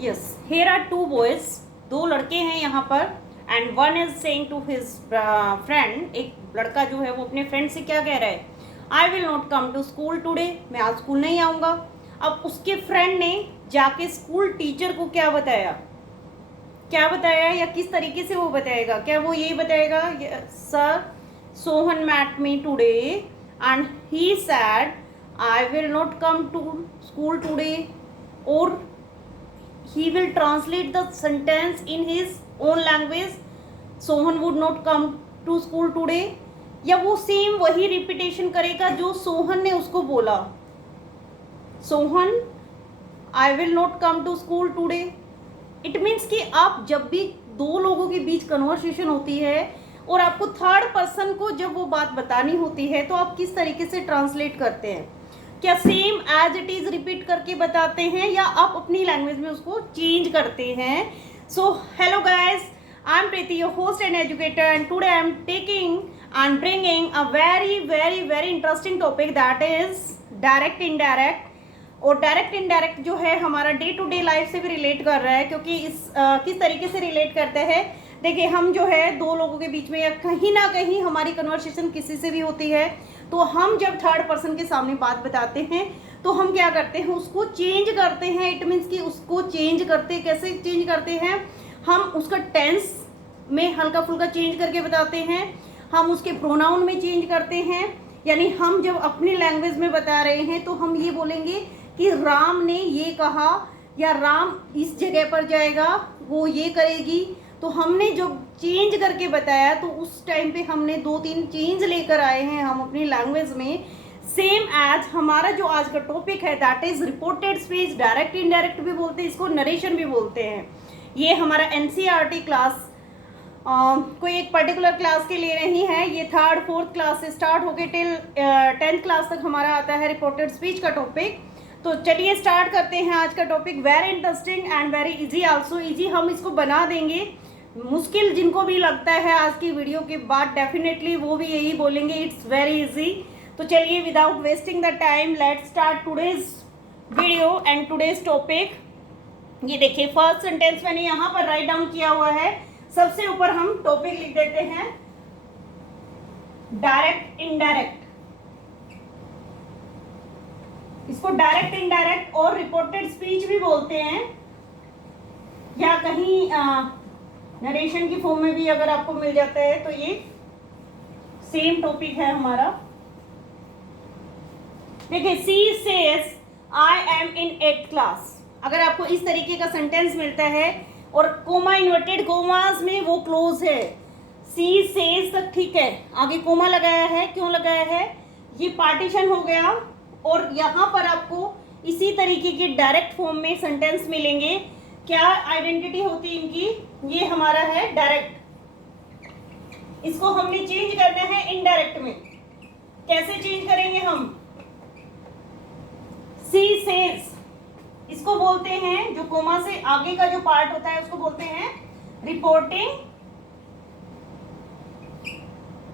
Yes, here are two boys, दो लड़के हैं यहाँ पर, and one is saying to his friend, एक लड़का जो है वो अपने फ्रेंड से क्या कह रहा है, I will not come to school today, मैं आज स्कूल नहीं आऊँगा। अब उसके फ्रेंड ने जाके स्कूल टीचर को क्या बताया, क्या बताया या किस तरीके से वो बताएगा, क्या वो यही बताएगा, sir Sohan met me today and he said I will not come to school today, और he will translate the sentence in his own language, Sohan would not come to school today, या वो सेम वही रिपीटेशन करेगा जो सोहन ने उसको बोला, Sohan I will not come to school today. It means कि आप जब भी दो लोगों के बीच कन्वर्सेशन होती है और आपको थर्ड पर्सन को जब वो बात बतानी होती है तो आप किस तरीके से ट्रांसलेट करते हैं, क्या same as it is repeat करके बताते हैं या आप अपनी लैंग्वेज में उसको चेंज करते हैं। So hello guys, I am Preeti, your host and educator, and today I am taking and bringing a very very very interesting topic, that is direct indirect. और डायरेक्ट इनडायरेक्ट जो है हमारा day to day life से भी relate कर रहा है, क्योंकि इस किस तरीके से रिलेट करते हैं। देखिए, हम जो है दो लोगों के बीच में या कहीं ना कहीं हमारी कन्वर्सेशन किसी से भी होती है, तो हम जब थर्ड पर्सन के सामने बात बताते हैं तो हम क्या करते हैं, उसको चेंज करते हैं। इट मीन्स कि उसको चेंज करते, कैसे चेंज करते हैं, हम उसका टेंस में हल्का फुल्का चेंज करके बताते हैं, हम उसके प्रोनाउन में चेंज करते हैं। यानी हम जब अपनी लैंग्वेज में बता रहे हैं तो हम ये बोलेंगे कि राम ने ये कहा, या राम इस जगह पर जाएगा, वो ये करेगी। तो हमने जो चेंज करके बताया तो उस टाइम पे हमने दो तीन चेंज लेकर आए हैं हम अपनी लैंग्वेज में। सेम एज हमारा जो आज का टॉपिक है that is reported speech, direct indirect भी बोलते हैं इसको, नरेशन भी बोलते हैं। ये हमारा एनसीईआरटी क्लास कोई एक पर्टिकुलर क्लास के लिए नहीं है, ये थर्ड फोर्थ क्लास से स्टार्ट होकर टिल 10th क्लास तक हमारा आता है रिपोर्टेड स्पीच का टॉपिक। तो चलिए स्टार्ट करते हैं आज का topic. Very interesting and very easy also, easy हम इसको बना देंगे। मुश्किल जिनको भी लगता है आज की वीडियो के बाद डेफिनेटली वो भी यही बोलेंगे इट्स वेरी इजी। तो चलिए without wasting the time let's start today's video and today's topic. ये देखिए, फर्स्ट सेंटेंस मैंने यहाँ पर राइट डाउन किया हुआ है, सबसे ऊपर हम टॉपिक लिख देते हैं डायरेक्ट इनडायरेक्ट। इसको डायरेक्ट इनडायरेक्ट और रिपोर्टेड स्पीच भी बोलते हैं, या कहीं नरेशन की फॉर्म में भी अगर आपको मिल जाता है तो ये सेम टॉपिक है हमारा। देखिए, she says I M in 8th class, अगर आपको इस तरीके का सेंटेंस मिलता है और कोमा इन्वर्टेड कोमास में वो क्लोज है, सी सेज तक ठीक है, आगे कोमा लगाया है, क्यों लगाया है, ये पार्टीशन हो गया। और यहाँ पर आपको इसी तरीके के डायरेक्ट फॉर्म में सेंटेंस मिलेंगे। क्या आइडेंटिटी होती है इनकी, ये हमारा है डायरेक्ट, इसको हमने चेंज करना है इनडायरेक्ट में। कैसे चेंज करेंगे हम, सी सेज इसको बोलते हैं, जो कोमा से आगे का जो पार्ट होता है उसको बोलते हैं रिपोर्टिंग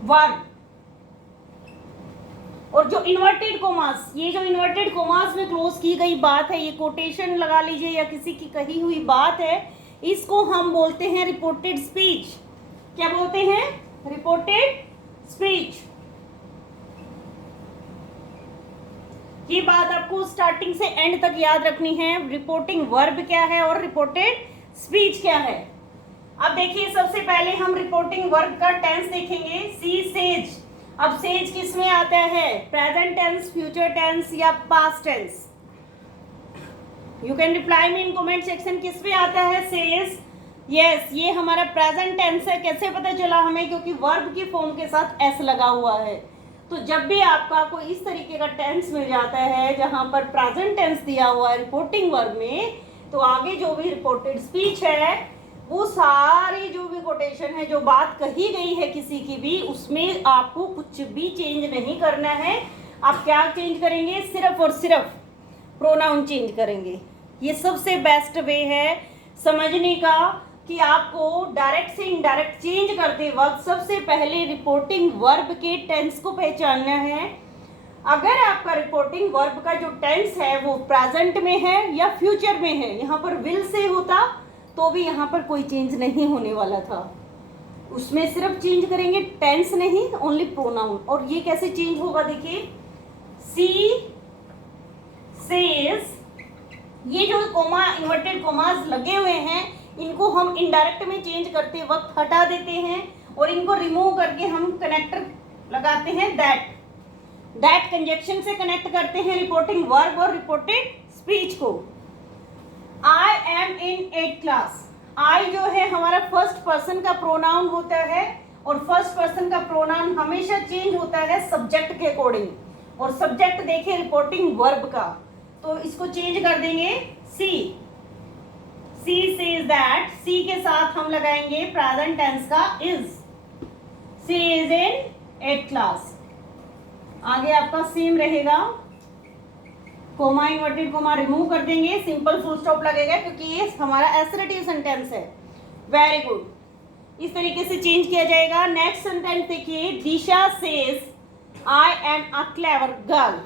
वर्ब। और जो इन्वर्टेड कोमास, ये जो इन्वर्टेड कोमास में क्लोज की गई बात है, ये कोटेशन लगा लीजिए या किसी की कही हुई बात है, इसको हम बोलते हैं रिपोर्टेड स्पीच। क्या बोलते हैं, रिपोर्टेड स्पीच। ये बात आपको स्टार्टिंग से एंड तक याद रखनी है, रिपोर्टिंग वर्ब क्या है और रिपोर्टेड स्पीच क्या है। अब देखिए, सबसे पहले हम रिपोर्टिंग वर्ब का टेंस देखेंगे, सी सेज। अब सेज किस में आता है, प्रेजेंट टेंस, फ्यूचर टेंस या past tense. You can reply me in comment section, किस में आता है सेज। यस, ये हमारा प्रेजेंट टेंस है। कैसे पता चला हमें, क्योंकि वर्ब की फॉर्म के साथ एस लगा हुआ है। तो जब भी आपका कोई इस तरीके का टेंस मिल जाता है जहां पर प्रेजेंट टेंस दिया हुआ है रिपोर्टिंग वर्ब में, तो आगे जो भी रिपोर्टेड स्पीच है वो सारी जो भी कोटेशन है, जो बात कही गई है किसी की भी, उसमें आपको कुछ भी चेंज नहीं करना है। आप क्या चेंज करेंगे, सिर्फ और सिर्फ प्रोनाउन चेंज करेंगे। ये सबसे बेस्ट वे है समझने का कि आपको डायरेक्ट से इनडायरेक्ट चेंज करते वक्त सबसे पहले रिपोर्टिंग वर्ब के टेंस को पहचानना है। अगर आपका रिपोर्टिंग वर्ब का जो टेंस है वो प्रेजेंट में है या फ्यूचर में है, यहाँ पर विल से होता तो भी यहाँ पर कोई चेंज नहीं होने वाला था। उसमें सिर्फ चेंज करेंगे टेंस नहीं, ओनली प्रोनाउन। और ये कैसे चेंज होगा देखिए, सी सेज, ये जो कोमा इन्वर्टेड कोमास लगे हुए हैं इनको हम इनडायरेक्ट में चेंज करते वक्त हटा देते हैं और इनको रिमूव करके हम कनेक्टर लगाते हैं दैट कंजक्शन से कनेक्ट करते हैं रिपोर्टिंग वर्ब और रिपोर्टेड स्पीच को। I am in 8th class, आई जो है हमारा फर्स्ट पर्सन का प्रोनाउन होता है और फर्स्ट पर्सन का प्रोनाउन हमेशा चेंज होता है सब्जेक्ट के अकॉर्डिंग, और सब्जेक्ट देखे रिपोर्टिंग वर्ब का, तो इसको चेंज कर देंगे सी सेज दैट, सी के साथ हम लगाएंगे प्रेजेंट टेंस का is, she is in 8th class. आगे आपका सेम रहेगा, कोमा इन्वर्टेड कोमा रिमूव कर देंगे, सिंपल फुल स्टॉप लगेगा क्योंकि ये हमारा एसरेटिव सेंटेंस है। वेरी गुड, इस तरीके से चेंज किया जाएगा। नेक्स्ट सेंटेंस देखिए, Disha says I am a clever girl.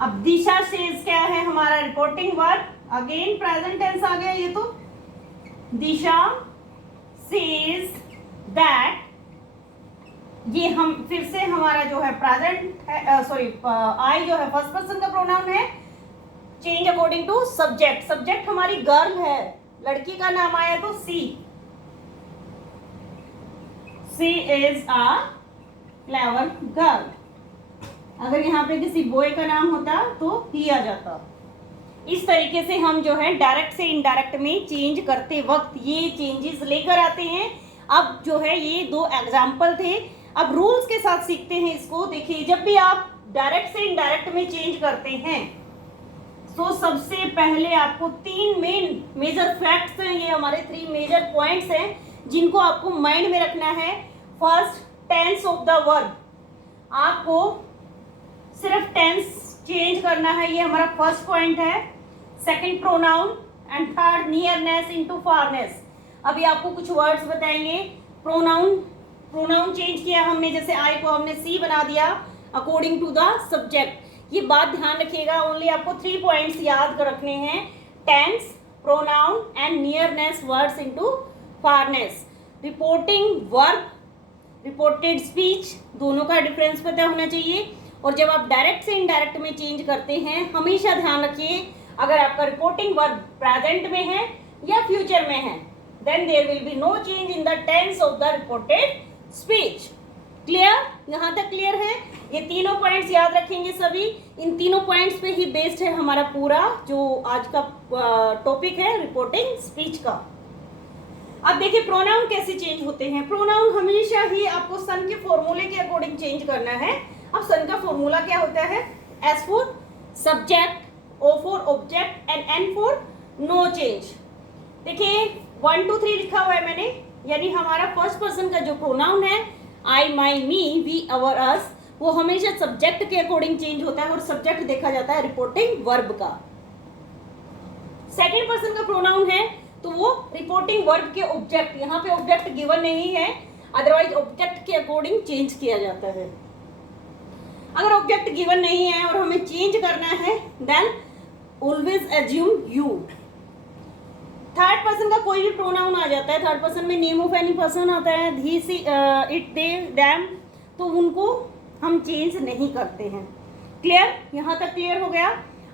अब दिशा सेज क्या है, हमारा reporting verb, again present tense आ गया ये तो, दिशा सेज दैट, ये हम फिर से हमारा जो है प्रेजेंट है, सॉरी आई जो है फर्स्ट पर्सन का प्रोनाउन है, change according to subject. Subject हमारी गर्ल है, लड़की का नाम आया तो she is a clever girl. अगर यहाँ पे किसी बॉय का नाम होता तो ही आ जाता। इस तरीके से हम जो है डायरेक्ट से इनडायरेक्ट में चेंज करते वक्त ये चेंजेस लेकर आते हैं। अब जो है ये 2 एग्जाम्पल थे, अब रूल्स के साथ सीखते हैं इसको। देखिए, जब भी आप डायरेक्ट से इनडायरेक्ट में चेंज करते हैं तो सबसे पहले आपको 3 मेजर फैक्ट्स हैं, ये हमारे 3 मेजर पॉइंट्स हैं जिनको आपको माइंड में रखना है। First, tense of the verb, आपको सिर्फ टेंस चेंज करना है, ये हमारा फर्स्ट पॉइंट है। Second, pronoun, and third, nearness into farness. अभी आपको कुछ वर्ड्स बताएंगे। प्रोनाउन चेंज किया हमने, जैसे आई को हमने सी बना दिया अकॉर्डिंग टू द सब्जेक्ट। ये बात ध्यान रखिएगा, ओनली आपको 3 पॉइंट्स याद कर रखने हैं, tense, pronoun and nearness words into farness. Reporting verb, reported speech, दोनों का डिफरेंस पता होना चाहिए। और जब आप डायरेक्ट से इनडायरेक्ट में चेंज करते हैं, हमेशा ध्यान रखिए, अगर आपका रिपोर्टिंग वर्ब प्रेजेंट में है या फ्यूचर में है, then there will be no change in the tense of the reported speech. Clear? यहाँ तक क्लियर है? ये तीनों पॉइंट्स याद रखेंगे सभी। इन तीनों पॉइंट्स पे ही बेस्ड है हमारा पूरा जो आज का टॉपिक है रिपोर्टिंग स्पीच का। अब देखिए प्रोनाउन कैसे चेंज होते हैं। प्रोनाउन हमेशा ही आपको सन के फॉर्मूले के अकॉर्डिंग चेंज करना है। अब सन का फॉर्मूला क्या होता है? S for subject, O for object and N for no change. देखिए 1 2 3 लिखा हुआ है मैंने, यानी हमारा फर्स्ट पर्सन का जो प्रोनाउन है आई, माई, मी, वी, अवर, अस, वो हमेशा सब्जेक्ट के अकॉर्डिंग चेंज होता है और सब्जेक्ट देखा जाता है रिपोर्टिंग वर्ब का। सेकेंड पर्सन का प्रोनाउन है तो वो रिपोर्टिंग वर्ब के ऑब्जेक्ट, यहाँ पे ऑब्जेक्ट गिवन नहीं है, अदरवाइज ऑब्जेक्ट के अकॉर्डिंग चेंज किया जाता है। अगर ऑब्जेक्ट गिवन नहीं है और हमें चेंज करना है then always assume you. Third person का कोई भी प्रोनाउन आ जाता है, थर्ड पर्सन में नेम ऑफ एनी पर्सन आता है, ही, सी, इट, दे, दैम, तो उनको हम चेंज नहीं करते हैं। क्लियर? यहाँ तक क्लियर हो गया।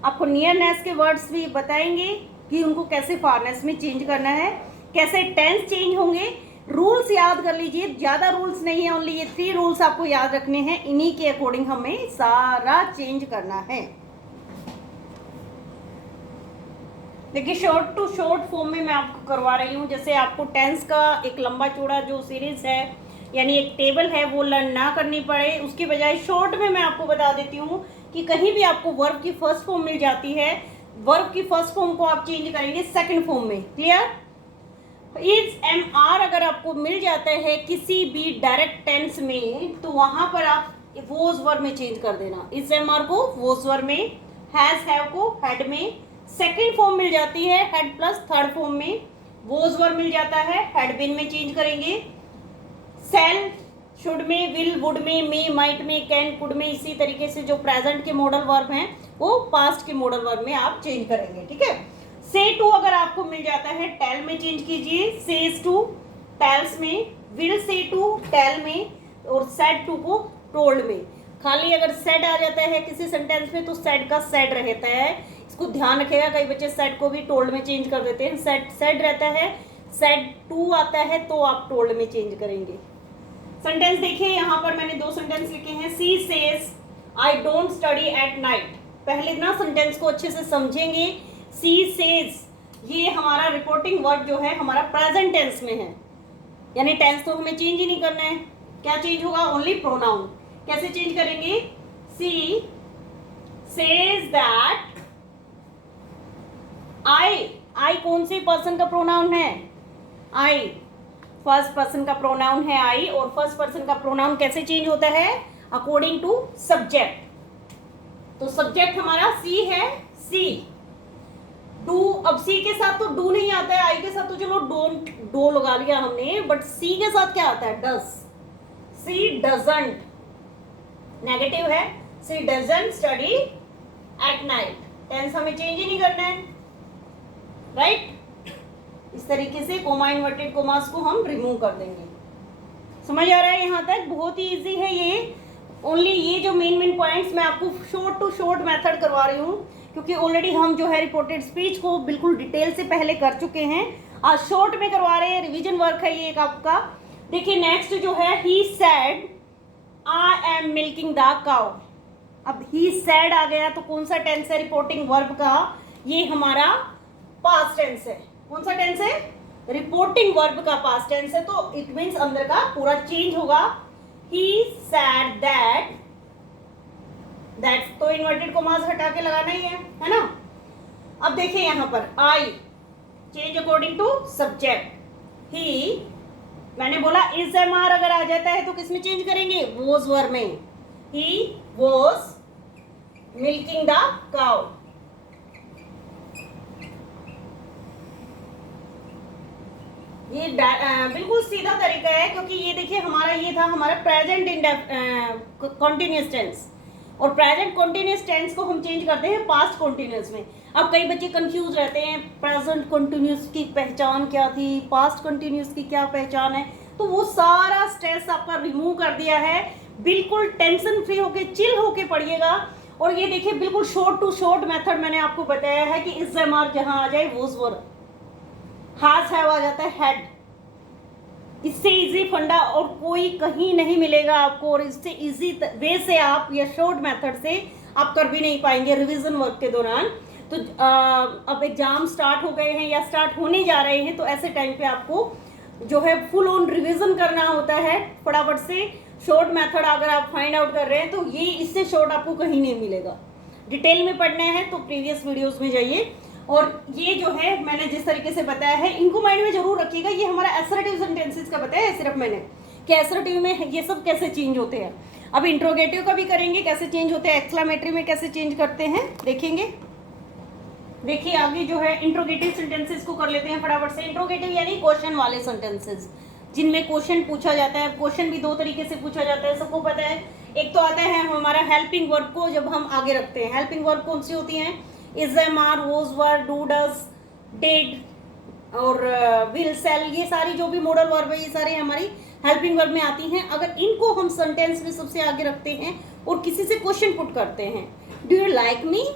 आपको नियरनेस के वर्ड्स भी बताएंगे कि उनको कैसे फारनेस में चेंज करना है, कैसे टेंस चेंज होंगे। रूल्स याद कर लीजिए, ज़्यादा रूल्स नहीं है, ओनली ये 3 रूल्स आपको याद रखने हैं, इन्हीं के अकॉर्डिंग हमें सारा चेंज करना है। देखिए शॉर्ट टू शॉर्ट फॉर्म में मैं आपको करवा रही हूँ। जैसे आपको टेंस का एक लंबा चौड़ा जो सीरीज है यानी एक टेबल है वो लर्न ना करनी पड़े, उसके बजाय शॉर्ट में मैं आपको बता देती हूँ कि कहीं भी आपको वर्ब की फर्स्ट फॉर्म मिल जाती है, वर्ब की फर्स्ट फॉर्म को आप चेंज करेंगे सेकंड फॉर्म में। क्लियर? इज, एम, आर अगर आपको मिल जाता है किसी भी डायरेक्ट टेंस में तो वहां पर आप वोज वर्ब में चेंज कर देना। इज, एम, आर को वोज वर्ब में, हैज, हैव को हैड में, सेकंड फॉर्म मिल जाती है हैड प्लस थर्ड फॉर्म में, वोज वर्ब मिल जाता है हैड बीन में चेंज करेंगे। सेल, शुड में, विल, वुड में, मे, माइट में, कैन, कुड में, इसी तरीके से जो प्रेजेंट के मॉडल वर्ब हैं वो पास्ट के मॉडल वर्ब में आप चेंज करेंगे, ठीक है। से टू अगर आपको मिल जाता है टेल में चेंज कीजिए, सेज टू टेल्स में, विल से टू टेल में, और सेड टू को टोल्ड में। खाली अगर सेड आ जाता है किसी सेंटेंस में तो सेड का सेड रहता है, इसको ध्यान रखेगा। कई बच्चे सेड को भी टोल्ड में चेंज कर देते हैं, सेड सेड रहता है, सेड टू आता है तो आप टोल्ड में चेंज करेंगे। सेंटेंस देखिए, यहाँ पर मैंने 2 सेंटेंस लिखे हैं। She says I don't study at night. पहले ना सेंटेंस को अच्छे से समझेंगे। सी सेज ये हमारा रिपोर्टिंग वर्ब जो है हमारा प्रेजेंट टेंस में है, यानी टेंस तो हमें चेंज ही नहीं करना है। क्या चेंज होगा? Only pronoun. कैसे चेंज करेंगे? सी सेज दैट आई कौन से पर्सन का प्रोनाउन है? आई फर्स्ट पर्सन का प्रोनाउन है आई, और फर्स्ट पर्सन का प्रोनाउन कैसे चेंज होता है? According to subject. तो सब्जेक्ट हमारा सी है, सी। डू, अब सी के साथ तो डू नहीं आता है, आई के साथ तो चलो डोंट, डो लगा लिया हमने, बट सी के साथ क्या आता है? डज। सी डजंट, नेगेटिव है, she doesn't study at night. Tense हमें चेंज ही नहीं करना है, राइट? इस तरीके से कोमा इन्वर्टेड कोमास को हम रिमूव कर देंगे। समझ आ रहा है यहाँ तक? बहुत ही इजी है ये। ओनली ये जो मेन पॉइंट्स मैं आपको शॉर्ट टू शॉर्ट मेथड करवा रही हूँ, क्योंकि ऑलरेडी हम जो है रिपोर्टेड स्पीच को बिल्कुल डिटेल से पहले कर चुके हैं। आज शॉर्ट में करवा रहे हैं, रिवीजन वर्क है ये एक आपका। देखिए नेक्स्ट जो है, he said I am milking the cow. अब ही सेड आ गया तो कौन सा टेंस है रिपोर्टिंग वर्ब का? ये हमारा पास्ट टेंस है। कौन सा टेंस है? रिपोर्टिंग वर्ब का पास्ट टेंस है, तो इट मीन्स अंदर का पूरा चेंज होगा। ही सेड दैट, दैट तो इन्वर्टेड कोमास हटा के लगाना ही है ना। अब देखिए यहाँ पर I change according to subject. ही, मैंने बोला इज एम आर अगर आ जाता है तो किसमें चेंज करेंगे? वॉज वर्ब में। He was milking the cow. ये बिल्कुल सीधा तरीका है, क्योंकि ये देखिए हमारा ये था हमारा प्रेजेंट कॉन्टिन्यूस टेंस, और प्रेजेंट कॉन्टिन्यूस टेंस को हम चेंज करते हैं पास्ट कॉन्टिन्यूस में। अब कई बच्चे कंफ्यूज रहते हैं, प्रेजेंट कॉन्टिन्यूस की पहचान क्या थी, पास्ट कॉन्टिन्यूस की क्या पहचान है। तो वो सारा स्ट्रेस आपका रिमूव कर दिया है। बिल्कुल टेंशन फ्री होके, चिल होके पढ़िएगा। और ये देखिए बिल्कुल शॉर्ट टू शॉर्ट मेथड मैंने आपको बताया है कि इस एमआर जहां आ जाए वोज वर्ब, हाथ हैव आ जाता है हेड। इससे इजी फंडा और कोई कहीं नहीं मिलेगा आपको, और इससे इजी वे से आप या शॉर्ट मेथड से आप कर भी नहीं पाएंगे रिवीजन वर्क के दौरान। तो अब एग्जाम स्टार्ट हो गए हैं या स्टार्ट होने जा रहे हैं, तो ऐसे टाइम पे आपको जो है फुल ऑन रिवीजन करना होता है फटाफट से। शॉर्ट मेथड अगर आप फाइंड आउट कर रहे हैं तो ये इससे शॉर्ट आपको कहीं नहीं मिलेगा। डिटेल में पढ़ना है तो प्रीवियस वीडियोस में जाइए। और ये जो है मैंने जिस तरीके से बताया है इनको माइंड में जरूर रखिएगा। ये हमारा एसर्टिव सेंटेंसेस का बताया है सिर्फ मैंने, कि एसर्टिव में ये सब कैसे चेंज होते हैं। अब इंट्रोगेटिव का भी करेंगे कैसे चेंज होते हैं, एक्सक्लेमेटरी में कैसे चेंज करते हैं देखेंगे। देखिए आगे जो है इंट्रोगेटिव सेंटेंसेस को कर लेते हैं फटाफट से। इंट्रोगेटिव यानी क्वेश्चन वाले सेंटेंसेस, जिनमें क्वेश्चन पूछा जाता है। क्वेश्चन भी 2 तरीके से पूछा जाता है, सबको पता है। एक तो आता है हमारा हेल्पिंग वर्ब को जब हम आगे रखते हैं। हेल्पिंग वर्ब कौन सी होती हैं? Is, am, are, was, were, do, does, did और विल, सेल, ये सारी जो भी मॉडल वर्ब है ये सारी हमारी हेल्पिंग वर्ब में आती हैं। अगर इनको हम सेंटेंस में सबसे आगे रखते हैं और किसी से क्वेश्चन पुट करते हैं, डू यू लाइक मी,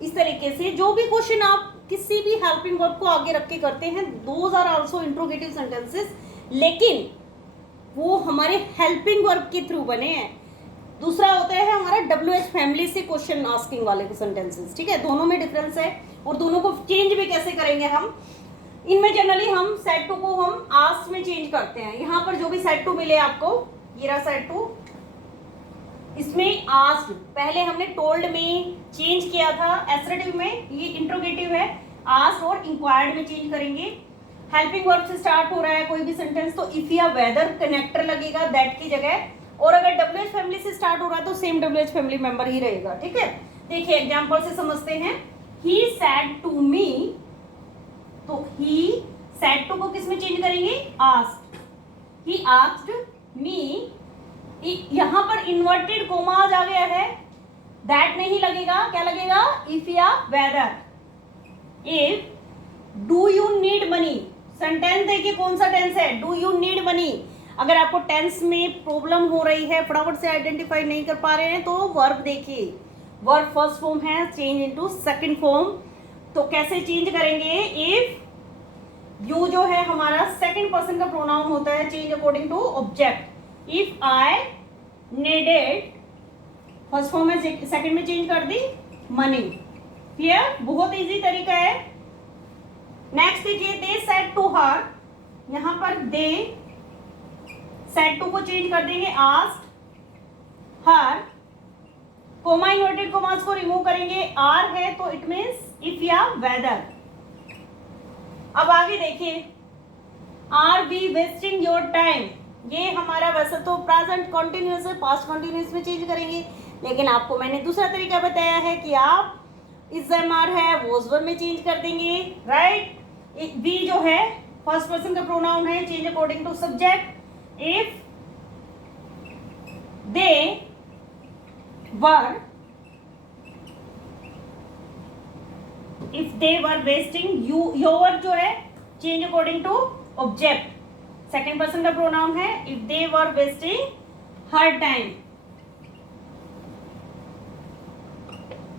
इस तरीके से जो भी क्वेश्चन आप किसी भी हेल्पिंग वर्ब को आगे रख के करते हैं, those are also interrogative sentences, लेकिन वो हमारे हेल्पिंग वर्ब के थ्रू बने हैं। दूसरा होता है हमारा WH फैमिली से क्वेश्चन आस्किंग वाले सेंटेंसेस। ठीक है, दोनों में डिफरेंस है और दोनों को चेंज भी कैसे करेंगे हम। इनमें जनरली हम सेट टू को हम आस्क में चेंज करते हैं। यहाँ पर जो भी सेट टू मिले आपको, ये रहा सेट टू, इसमें आस्क्ड पहले हमने टोल्ड में चेंज किया था, एसर्टिव में ये इंट्रोगेटिव है, आस्क्ड और इंक्वायर्ड में चेंज करेंगे। हेल्पिंग वर्ब से स्टार्ट हो रहा है कोई भी सेंटेंस तो इफ या वेदर कनेक्टर लगेगा दैट की जगह, और अगर WH फैमिली से स्टार्ट हो रहा है तो सेम WH फैमिली मेंबर ही रहेगा। ठीक है, देखिए एग्जांपल से समझते हैं। ही सेड टू मी, तो ही सेड टू को किस में चेंज करेंगे? आस्क्ड। ही आस्क्ड मी यहां पर इन्वर्टेड कोमाज आ गया है, दैट नहीं लगेगा, क्या लगेगा, इफ या whether. If do you need money, sentence देखिए कौन सा टेंस है, डू यू नीड मनी। अगर आपको टेंस में प्रॉब्लम हो रही है, फटाफट से आइडेंटिफाई नहीं कर पा रहे हैं, तो वर्ब देखिए, वर्ब फर्स्ट फॉर्म है, चेंज इनटू सेकंड फॉर्म। तो कैसे चेंज करेंगे, इफ यू जो है हमारा सेकंड पर्सन का प्रोनाउन होता है, change according to object. If I needed, first form में सेकंड में चेंज कर दी, मनी। क्लियर, बहुत इजी तरीका है। नेक्स्ट देखिए, दे सेड टू हर, यहां पर दे सेड टू को चेंज कर देंगे asked her, comma inverted commas को रिमूव करेंगे, आर है तो इट मीन्स इफ या वेदर। अब आगे देखिए, are we wasting your time, ये हमारा वैसे तो प्रेजेंट कंटिन्यूअस है, पास्ट कंटिन्यूअस में चेंज करेंगे, लेकिन आपको मैंने दूसरा तरीका बताया है कि आप इस एमआर है वॉज वर्ब में चेंज कर देंगे, राइट। वी जो है फर्स्ट पर्सन का प्रोनाउन है, change according to subject. If they were, if they were wasting, you your जो है change according to object, second person का प्रोनाउन है। If they were wasting her time,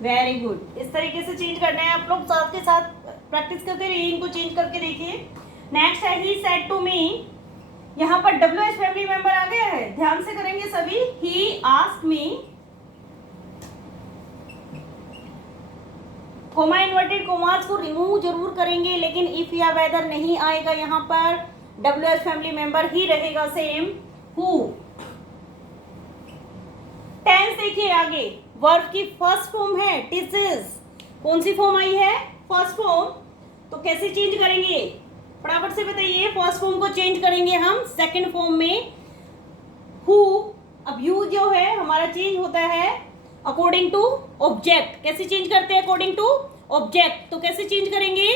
very good. इस तरीके से change करना है, आप लोग साथ के साथ प्रैक्टिस करते रहिए, इनको चेंज करके देखिए। नेक्स्ट है ही सेड टू मी, यहाँ पर WH फैमिली मेंबर आ गया है, ध्यान से करेंगे सभी। He asked me, comma inverted commas को रिमूव जरूर करेंगे, लेकिन इफ या वेदर नहीं आएगा, यहाँ पर WH फैमिली मेंबर ही रहेगा सेम। हु, टेंस देखिए आगे, वर्ब की फर्स्ट फॉर्म है टिस इज, कौन सी फॉर्म आई है, फर्स्ट फॉर्म। तो कैसे चेंज करेंगे, फटाफट से बताइए। फर्स्ट फॉर्म को चेंज करेंगे हम सेकंड फॉर्म में, हु। अब यू जो है हमारा चेंज होता है अकॉर्डिंग टू ऑब्जेक्ट, कैसे चेंज करते हैं, अकॉर्डिंग टू ऑब्जेक्ट। तो कैसे चेंज करेंगे,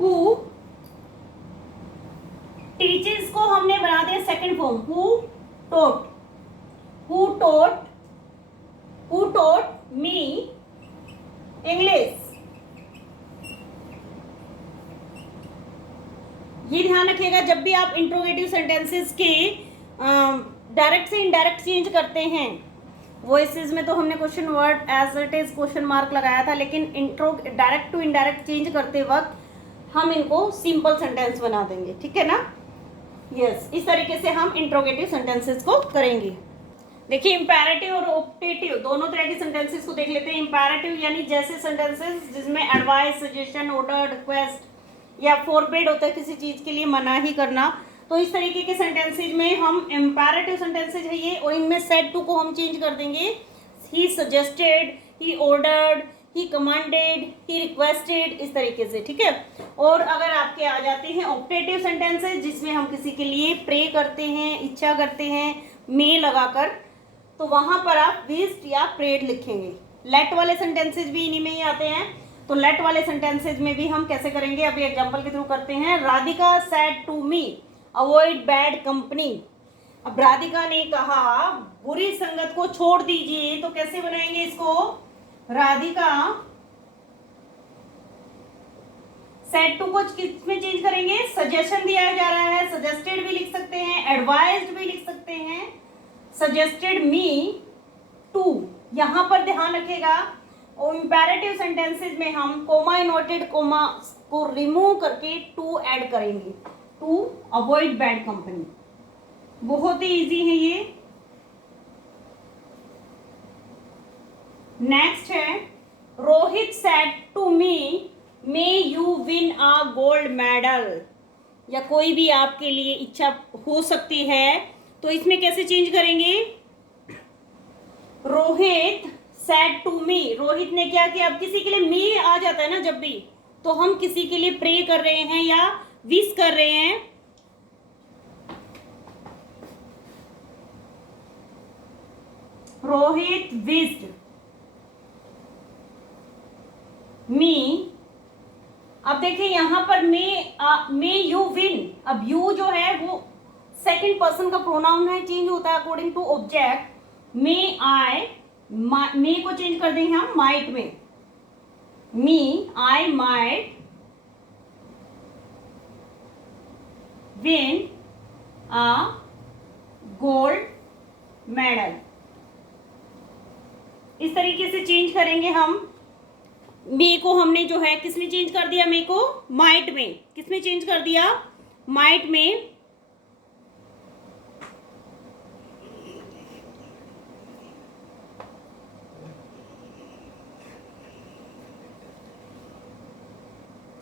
हु टीचर्स को हमने बना दिया second form, who taught, who taught, who taught me English. ये ध्यान रखिएगा, जब भी आप इंट्रोगेटिव सेंटेंसेस के डायरेक्ट से इनडायरेक्ट चेंज करते हैं, वॉइसेस में तो हमने question word as it is question mark लगाया था, लेकिन डायरेक्ट टू इनडायरेक्ट चेंज करते वक्त हम इनको सिंपल सेंटेंस बना देंगे, ठीक है ना। यस, इस तरीके से हम इंट्रोगेटिव सेंटेंसेस को करेंगे। देखिए, इंपैरेटिव और ऑप्टेटिव दोनों तरह के सेंटेंसेस को देख लेते हैं। इंपैरेटिव यानी जैसे सेंटेंसेस जिसमें एडवाइस, सजेशन, ऑर्डर, रिक्वेस्ट या फॉरबिड होता है किसी चीज के लिए मना ही करना, तो इस तरीके के सेंटेंसेज में हम इंपैरेटिव सेंटेंसेज है ये, और इनमें सेड टू को हम चेंज कर देंगे, he suggested, he ordered, he commanded, he requested, इस तरीके से, ठीक है। और अगर आपके आ जाते हैं ऑप्टेटिव सेंटेंसेज जिसमें हम किसी के लिए प्रे करते हैं, इच्छा करते हैं मे लगाकर, तो वहां पर आप विश्ड या प्रेड लिखेंगे। लेट वाले सेंटेंसेज भी इन्हीं में ही आते हैं, तो लेट वाले सेंटेंसेज में भी हम कैसे करेंगे, अभी एग्जांपल के थ्रू करते हैं। Radhika said to me avoid bad company. अब राधिका ने कहा बुरी संगत को छोड़ दीजिए, तो कैसे बनाएंगे इसको, राधिका सेड टू को किस में चेंज करेंगे, सजेशन दिया जा रहा है, सजेस्टेड भी लिख सकते हैं, एडवाइज्ड भी लिख सकते हैं, सजेस्टेड मी टू। यहां पर ध्यान रखेगा, और इंपैरेटिव सेंटेंसेज में हम कोमा इन्वर्टेड कोमा को रिमूव करके टू ऐड करेंगे, टू अवॉइड बैड कंपनी। बहुत ही इजी है ये। नेक्स्ट है, Rohit said to me may you win a gold medal, या कोई भी आपके लिए इच्छा हो सकती है, तो इसमें कैसे चेंज करेंगे, Rohit said to me, Rohit ने क्या किया, अब किसी के लिए मी आ जाता है ना जब भी, तो हम किसी के लिए प्रे कर रहे हैं या विश कर रहे हैं, रोहित विश्ड मी अब देखिए यहाँ पर मे यू विन, अब यू जो है वो सेकंड पर्सन का प्रोनाउन है, चेंज होता है according to object. May I, may को चेंज कर देंगे हम माइट में, me I might win a gold medal. इस तरीके से चेंज करेंगे हम। मे को हमने जो है किसमें चेंज कर दिया, मे को माइट में, किसमें चेंज कर दिया, माइट में।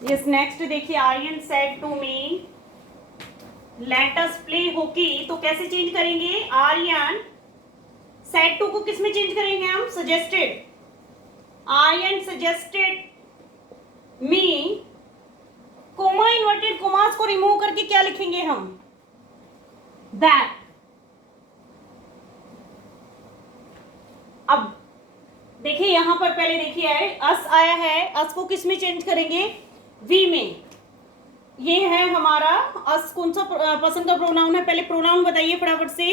यस, नेक्स्ट देखिए, Aryan said to me let us play hockey, तो कैसे चेंज करेंगे, आर्यन सेड टू को किसमें चेंज करेंगे हम, suggested, Aryan suggested me, comma inverted commas को रिमूव करके क्या लिखेंगे हम, दैट। अब देखिए यहां पर पहले देखिए है अस आया है, अस को किस में चेंज करेंगे, वी में। ये है हमारा अस, कौन सा पर्सन का प्रोनाउन है, पहले प्रोनाउन बताइए फटाफट से।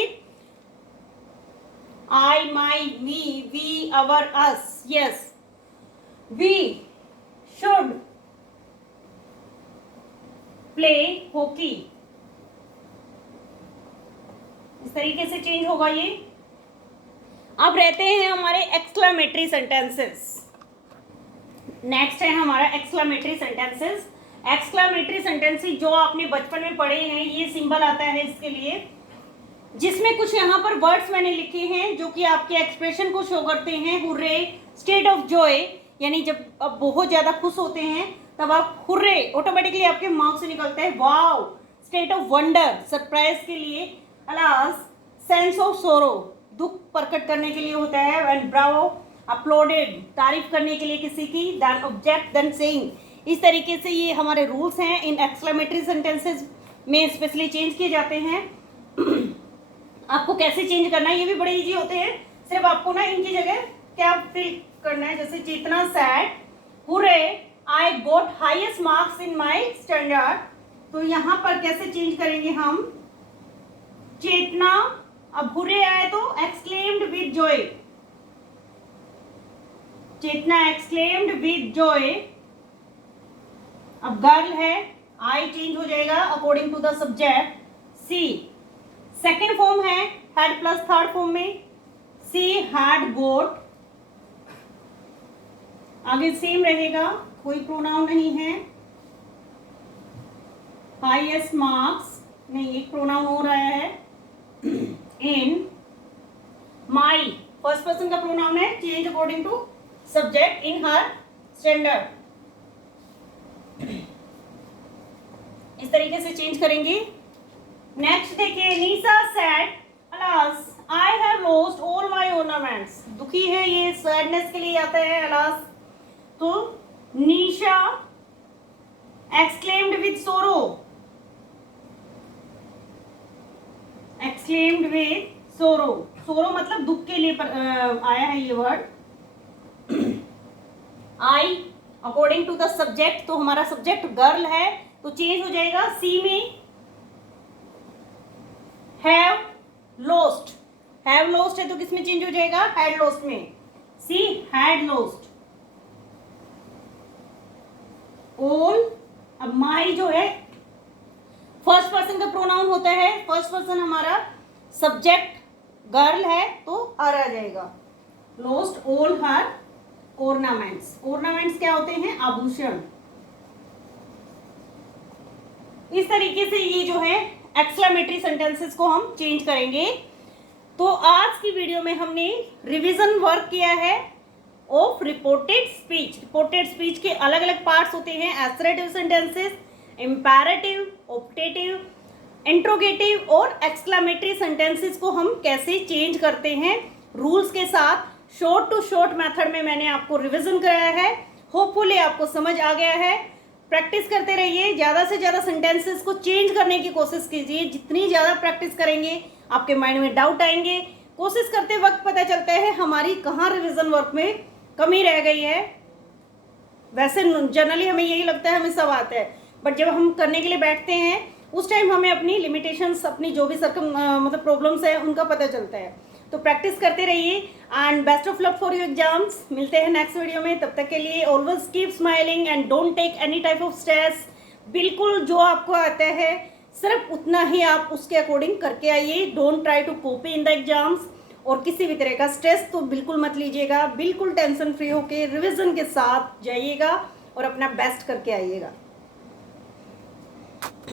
I, my, me, we, our, us. Yes, we should play hockey, इस तरीके से चेंज होगा ये। अब रहते हैं हमारे एक्सक्लेमेटरी सेंटेंसेस। नेक्स्ट है हमारा एक्सक्लेमेटरी सेंटेंसेस। एक्सक्लेमेटरी सेंटेंसेस जो आपने बचपन में पढ़े हैं, ये सिंबल आता है इसके लिए, जिसमें कुछ यहाँ पर वर्ड्स मैंने लिखे हैं जो कि आपके एक्सप्रेशन को शो करते हैं। हुर्रे, स्टेट ऑफ जॉय, यानी जब आप बहुत ज्यादा खुश होते हैं तब आप हुर्रे ऑटोमेटिकली आपके माउथ से निकलता है। Wow, state of wonder, surprise के लिए। अलास, सेंस ऑफ सोरो, दुख प्रकट करने के लिए होता है। एंड ब्रावो, अपलोडेड, तारीफ करने के लिए किसी की। Then object, then saying. इस तरीके से ये हमारे रूल्स हैं, इन एक्सक्लेमेटरी सेंटेंसेस में स्पेशली चेंज किए जाते हैं। आपको कैसे चेंज करना है ये भी बड़े इजी होते हैं, सिर्फ आपको ना इनकी जगह क्या फिल करना है। जैसे Chetna said, hurray I got highest marks in my standard, तो यहाँ पर कैसे चेंज करेंगे हम, चेतना, अब हुर्रे आए तो exclaimed with joy, Chetna exclaimed with joy. अब गर्ल है, आई चेंज हो जाएगा according to the subject, she. Second form है हैड प्लस थर्ड फॉर्म में, सी हैड गोट, आगे सेम रहेगा, कोई प्रोनाउन नहीं है। हाईएस्ट मार्क्स नहीं, एक प्रोनाउन हो रहा है। इन माई, फर्स्ट पर्सन का प्रोनाउन है, change according to subject, in her standard. इस तरीके से चेंज करेंगे। नेक्स्ट देखिए, Nisha said alas I have lost all my ornaments, दुखी है, ये सैडनेस के लिए आता है अलास। तो Nisha exclaimed with sorrow, exclaimed with sorrow, sorrow मतलब दुख के लिए आया है ये word. I according to the subject, तो हमारा सब्जेक्ट गर्ल है तो चेंज हो जाएगा, सी में हैव लॉस्ट, हैव लॉस्ट है तो किसमें चेंज हो जाएगा, हैड लॉस्ट में, सी हैड लॉस्ट। ऑल, अब माई जो है फर्स्ट पर्सन का प्रोनाउन होता है, फर्स्ट पर्सन हमारा सब्जेक्ट गर्ल है तो हर आ जाएगा। लॉस्ट ऑल हर ऑर्नामेंट्स, ऑर्नामेंट्स क्या होते हैं, आभूषण। इस तरीके से ये जो है एक्सक्लेमेटरी सेंटेंसेस को हम चेंज करेंगे। तो आज की वीडियो में हमने रिवीजन वर्क किया है of reported speech. Reported speech के अलग अलग पार्ट्स होते हैं, assertive sentences, imperative, optative, interrogative और एक्सक्लेमेटरी सेंटेंसेस को हम कैसे चेंज करते हैं रूल्स के साथ। शॉर्ट टू शॉर्ट मेथड में मैंने आपको रिवीजन कराया है, होपफुली आपको समझ आ गया है। प्रैक्टिस करते रहिए, ज़्यादा से ज़्यादा सेंटेंसेस को चेंज करने की कोशिश कीजिए। जितनी ज़्यादा प्रैक्टिस करेंगे आपके माइंड में डाउट आएंगे। कोशिश करते वक्त पता चलता है हमारी कहाँ रिवीजन वर्क में कमी रह गई है। वैसे जनरली हमें यही लगता है हमें सब आता है, बट जब हम करने के लिए बैठते हैं उस टाइम हमें अपनी लिमिटेशंस, अपनी जो भी मतलब प्रॉब्लम्स है उनका पता चलता है। तो प्रैक्टिस करते रहिए and best of luck for your exams. मिलते हैं नेक्स्ट वीडियो में, तब तक के लिए always keep smiling and don't take any type of stress. बिल्कुल जो आपको आता है सिर्फ उतना ही आप उसके अकॉर्डिंग करके आइए। Don't try to copy in the exams, और किसी भी तरह का स्ट्रेस तो बिल्कुल मत लीजिएगा। बिल्कुल टेंशन फ्री होके रिविजन के साथ जाइएगा और अपना बेस्ट करके आइएगा।